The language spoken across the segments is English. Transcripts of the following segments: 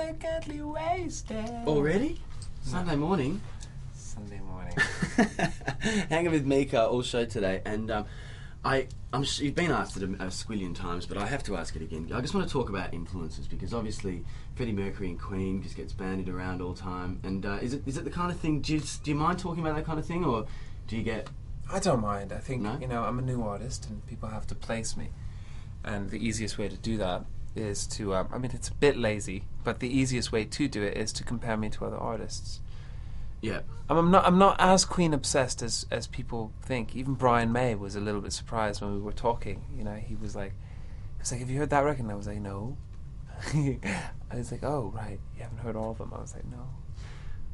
delicately wasted. Already? No. Sunday morning? Sunday morning. Hanging with MIKA all show today, and you've been asked it a squillion times, but I have to ask it again. I just want to talk about influences, because obviously Freddie Mercury and Queen just gets bandied around all the time. And is it the kind of thing? Do you mind talking about that kind of thing, or do you get? I don't mind. I think No? I'm a new artist, and people have to place me, and the easiest way to do that is to. It's a bit lazy, but the easiest way to do it is to compare me to other artists. Yeah. I'm not as Queen obsessed as people think. Even Brian May was a little bit surprised when we were talking. He was like, "Have you heard that record?" And I was like, "No." I was like, "Oh, right, you haven't heard all of them." I was like, "No."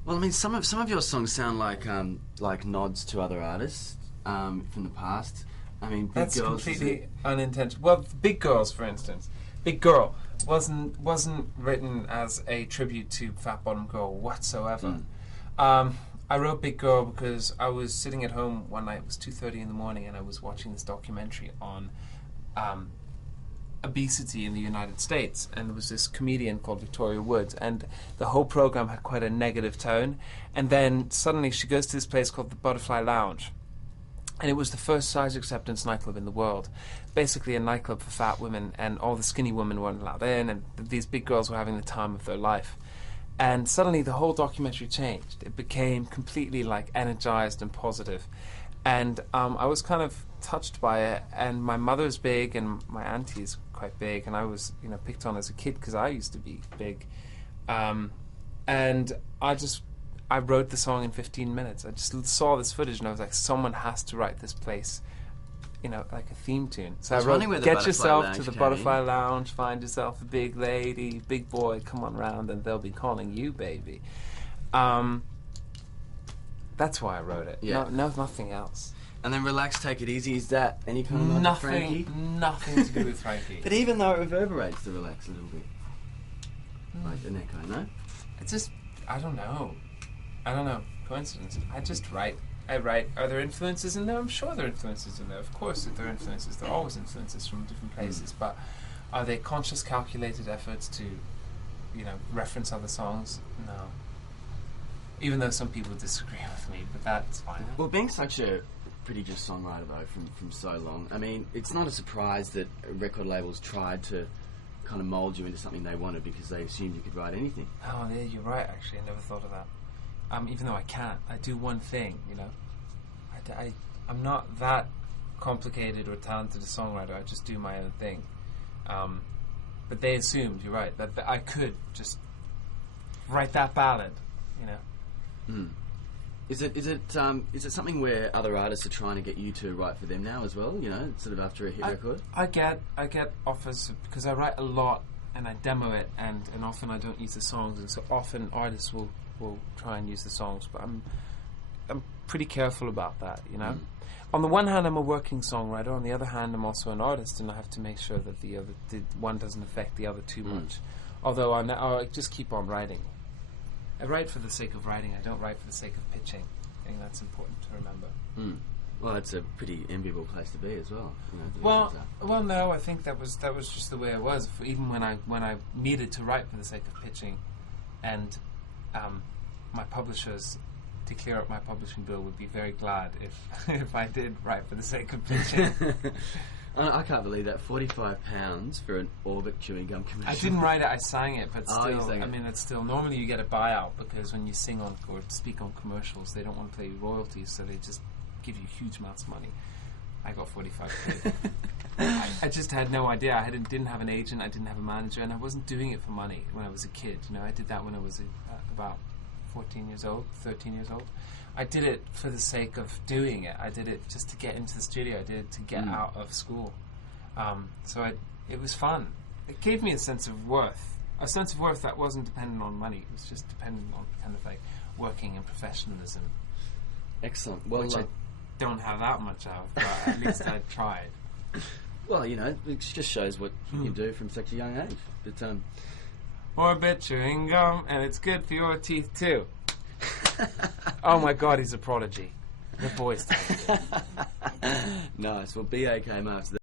Well, I mean, some of your songs sound like nods to other artists from the past. I mean, Big That's Girls completely unintentional. Well, Big Girls, for instance, Big Girl wasn't written as a tribute to Fat Bottom Girl whatsoever. I wrote Big Girl because I was sitting at home one night. It was 2:30 in the morning, and I was watching this documentary on obesity in the United States, and there was this comedian called Victoria Woods, and the whole program had quite a negative tone. And then suddenly she goes to this place called the Butterfly Lounge, and it was the first size acceptance nightclub in the world, basically a nightclub for fat women, and all the skinny women weren't allowed in, and these big girls were having the time of their life. And suddenly the whole documentary changed. It became completely energized and positive. And I was kind of touched by it. And my mother's big, and my auntie's quite big, and I was picked on as a kid because I used to be big. And I wrote the song in 15 minutes. I just saw this footage and I was like, someone has to write this place, like a theme tune. So I wrote, get yourself to the Butterfly Lounge, find yourself a big lady, big boy, come on round, and they'll be calling you baby. That's why I wrote it. Yeah. No, nothing else. And then Relax, Take It Easy, is that any kind of like Frankie? Nothing to do with Frankie. But even though it reverberates the Relax a little bit. Like an echo, no? It's just, I don't know. Coincidence. I just write. I write. Are there influences in there? I'm sure there are influences in there. Of course, if there are influences, there are always influences from different places. But are they conscious, calculated efforts to, reference other songs? No. Even though some people disagree with me, but that's fine. Well, being such a prodigious songwriter, though, from so long, I mean, it's not a surprise that record labels tried to kind of mould you into something they wanted because they assumed you could write anything. Oh, yeah, you're right, actually. I never thought of that. Even though I can't. I do one thing, I'm not that complicated or talented a songwriter. I just do my own thing. But they assumed, you're right, that I could just write that ballad, Is it something where other artists are trying to get you to write for them now as well? Sort of after a hit record. I get offers because I write a lot and I demo it, and often I don't use the songs, and so often artists will try and use the songs, but I'm pretty careful about that. On the one hand, I'm a working songwriter. On the other hand, I'm also an artist, and I have to make sure that the one doesn't affect the other too much. Although I just keep on writing. I write for the sake of writing. I don't write for the sake of pitching. I think that's important to remember. Well, it's a pretty enviable place to be as well. Well, no. I think that was just the way it was. Even when I needed to write for the sake of pitching, and my publishers, to clear up my publishing bill, would be very glad if I did write for the sake of pitching. I can't believe that. £45 for an Orbit chewing gum commercial. I didn't write it, I sang it, but still, it's still, normally you get a buyout because when you sing on or speak on commercials, they don't want to pay you royalties, so they just give you huge amounts of money. I got 45p. I just had no idea. I didn't have an agent, I didn't have a manager, and I wasn't doing it for money when I was a kid. I did that when I was about 13 years old. I did it for the sake of doing it. I did it just to get into the studio. I did it to get out of school. It was fun. It gave me a sense of worth. A sense of worth that wasn't dependent on money. It was just dependent on kind of like working and professionalism. Excellent. Well, which I don't have that much of, but at least I tried. Well, it just shows what you can do from such a young age. But, Orbit chewing gum, and it's good for your teeth too. Oh my God, he's a prodigy. The boy's talented. Nice. Well, BA came after that.